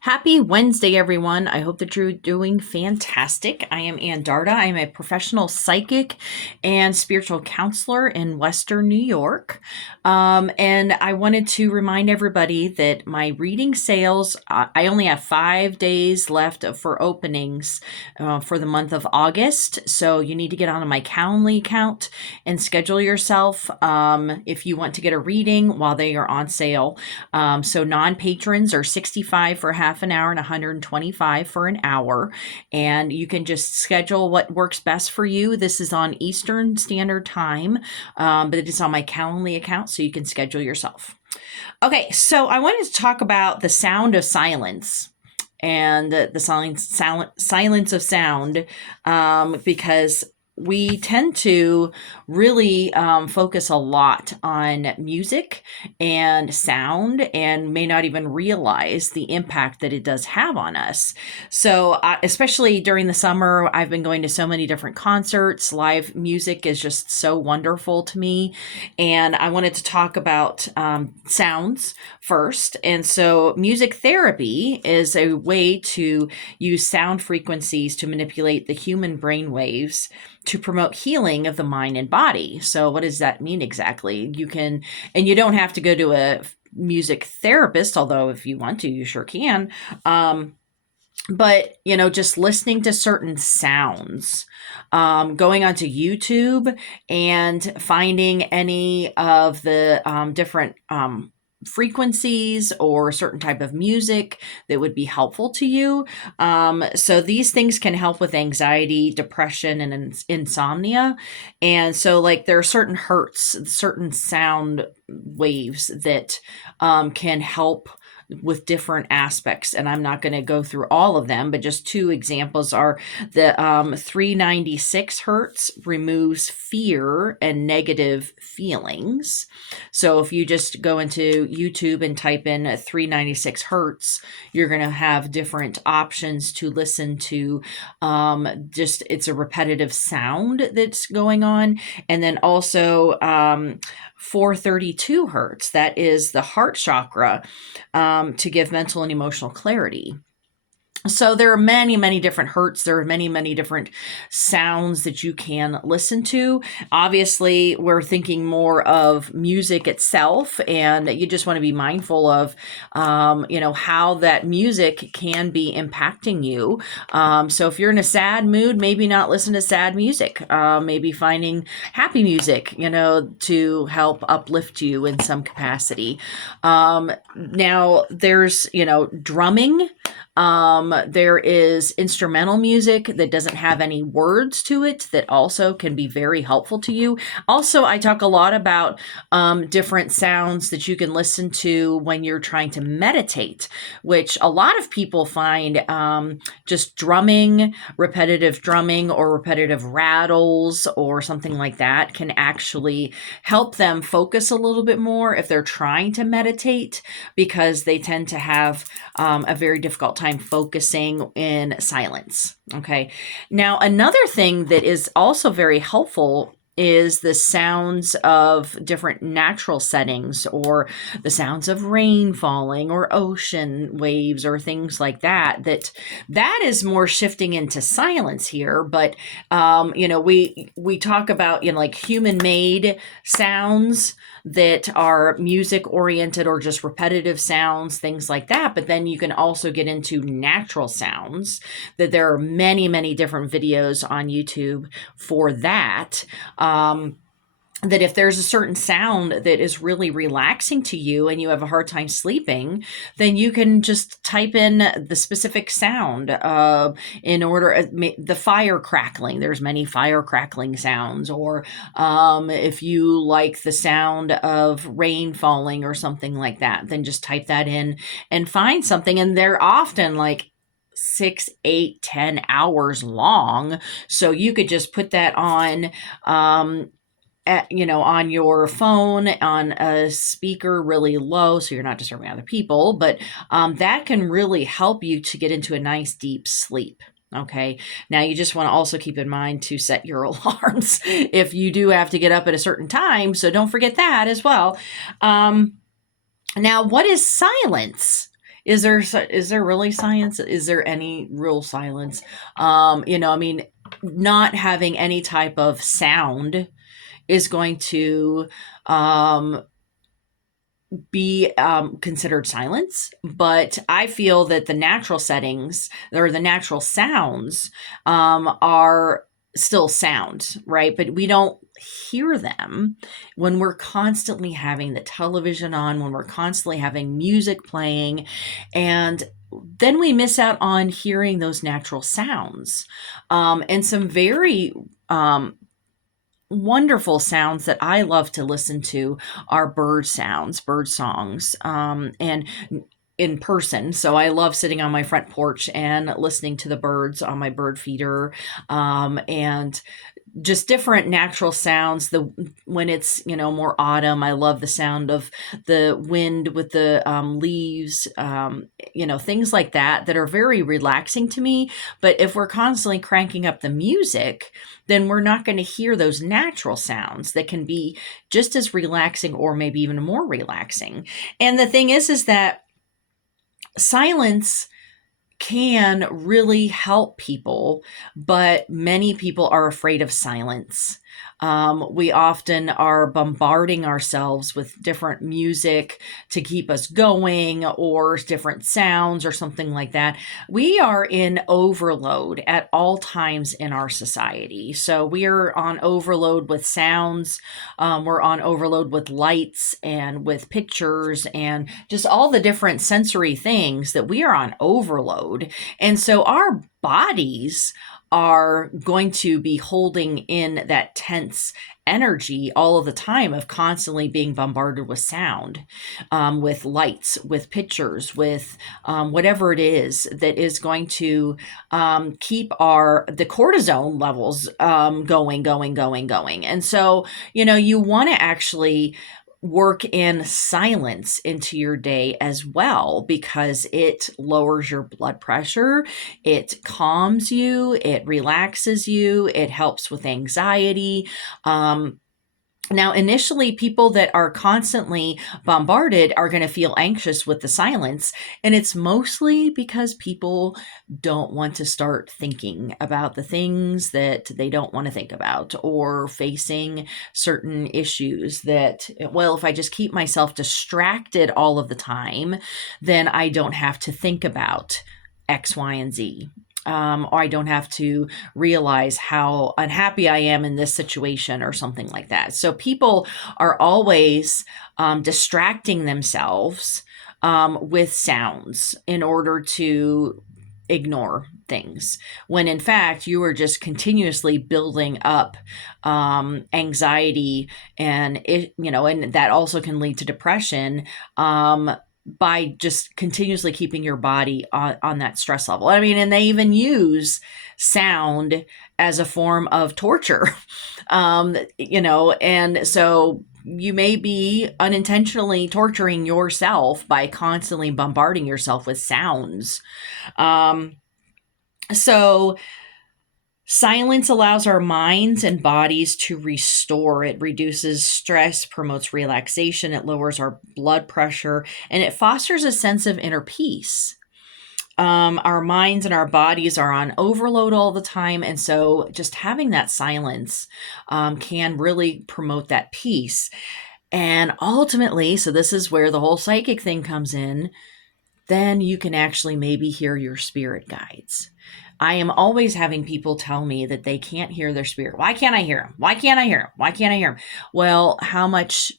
Happy Wednesday, everyone. I hope that you're doing fantastic. I am Ann Darda. I'm a professional psychic and spiritual counselor in Western New York. And I wanted to remind everybody that my reading sales, I only have 5 days left for openings for the month of August. So you need to get on my Calendly account and schedule yourself if you want to get a reading while they are on sale. So non-patrons are 65 for half an hour and 125 for an hour. And you can just schedule what works best for you. This is on Eastern Standard Time, but it is on my Calendly account, so you can schedule yourself. Okay, so I wanted to talk about the sound of silence and the silence of sound because we tend to really focus a lot on music and sound and may not even realize the impact that it does have on us. So especially during the summer, I've been going to so many different concerts. Live music is just so wonderful to me. And I wanted to talk about sounds first. And so music therapy is a way to use sound frequencies to manipulate the human brain waves to promote healing of the mind and body. So what does that mean exactly? And you don't have to go to a music therapist, although if you want to, you sure can. But, just listening to certain sounds, going onto YouTube and finding any of the different frequencies or a certain type of music that would be helpful to you. So these things can help with anxiety, depression, and insomnia. And so there are certain hertz, certain sound waves that can help with different aspects. And I'm not going to go through all of them, but just two examples are the 396 hertz removes fear and negative feelings. So if you just go into YouTube and type in 396 hertz, you're going to have different options to listen to. It's a repetitive sound that's going on. And then also 432 hertz, that is the heart chakra, to give mental and emotional clarity. So there are many, many different hertz. There are many, many different sounds that you can listen to. Obviously, we're thinking more of music itself, and you just want to be mindful of, how that music can be impacting you. So if you're in a sad mood, maybe not listen to sad music. Maybe finding happy music, to help uplift you in some capacity. Now there's, drumming. There is instrumental music that doesn't have any words to it that also can be very helpful to you. Also, I talk a lot about different sounds that you can listen to when you're trying to meditate, which a lot of people find just drumming, repetitive drumming or repetitive rattles or something like that can actually help them focus a little bit more if they're trying to meditate, because they tend to have a very difficult time focusing in silence. Okay. Now, another thing that is also very helpful is the sounds of different natural settings, or the sounds of rain falling or ocean waves or things like that. That is more shifting into silence here. But, we talk about, human-made sounds that are music oriented or just repetitive sounds, things like that. But then you can also get into natural sounds, that there are many, many different videos on YouTube for that. That if there's a certain sound that is really relaxing to you and you have a hard time sleeping, then you can just type in the specific sound in order, the fire crackling. There's many fire crackling sounds. Or if you like the sound of rain falling or something like that, then just type that in and find something. And they're often 6, 8, 10 hours long. So you could just put that on, on your phone, on a speaker really low, so you're not disturbing other people, but that can really help you to get into a nice deep sleep. Okay. Now you just want to also keep in mind to set your alarms if you do have to get up at a certain time. So don't forget that as well. Now, what is silence? Is there really science? Is there any real silence? I mean, not having any type of sound is going to um, be considered silence. But I feel that the natural settings or the natural sounds are still sound, right? But we don't hear them when we're constantly having the television on, when we're constantly having music playing, and then we miss out on hearing those natural sounds. And some very wonderful sounds that I love to listen to are bird sounds, bird songs, and in person. So I love sitting on my front porch and listening to the birds on my bird feeder, and just different natural sounds. The When it's more autumn, I love the sound of the wind with the leaves, things like that are very relaxing to me. But if we're constantly cranking up the music, then we're not going to hear those natural sounds that can be just as relaxing or maybe even more relaxing. And the thing is that silence can really help people, but many people are afraid of silence. We often are bombarding ourselves with different music to keep us going, or different sounds, or something like that. We are in overload at all times in our society. So we are on overload with sounds, we're on overload with lights and with pictures and just all the different sensory things that we are on overload. And so our bodies are going to be holding in that tense energy all of the time of constantly being bombarded with sound, with lights, with pictures, with whatever it is that is going to keep the cortisone levels going. And so, you want to actually work in silence into your day as well, because it lowers your blood pressure, it calms you, it relaxes you, it helps with anxiety. Now, initially, people that are constantly bombarded are going to feel anxious with the silence. And it's mostly because people don't want to start thinking about the things that they don't want to think about, or facing certain issues that, well, if I just keep myself distracted all of the time, then I don't have to think about X, Y, and Z. Or I don't have to realize how unhappy I am in this situation, or something like that. So people are always distracting themselves with sounds in order to ignore things, when in fact you are just continuously building up anxiety, and and that also can lead to depression, by just continuously keeping your body on that stress level. I mean, and they even use sound as a form of torture, and so you may be unintentionally torturing yourself by constantly bombarding yourself with sounds. So silence allows our minds and bodies to restore. It reduces stress, promotes relaxation, it lowers our blood pressure, and it fosters a sense of inner peace. Our minds and our bodies are on overload all the time, and so just having that silence can really promote that peace. And ultimately, so this is where the whole psychic thing comes in, then you can actually maybe hear your spirit guides. I am always having people tell me that they can't hear their spirit. Why can't I hear them? Why can't I hear them? Why can't I hear them? Well, how much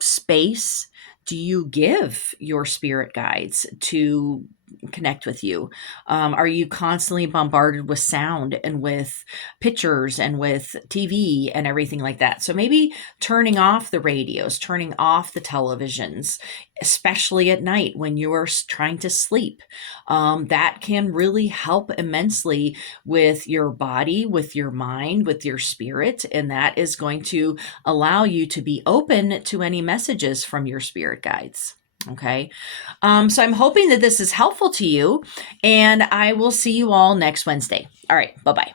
space do you give your spirit guides to connect with you? Are you constantly bombarded with sound and with pictures and with TV and everything like that? So maybe turning off the radios, turning off the televisions, especially at night when you are trying to sleep, that can really help immensely with your body, with your mind, with your spirit. And that is going to allow you to be open to any messages from your spirit guides. Okay. So I'm hoping that this is helpful to you, and I will see you all next Wednesday. All right. Bye-bye.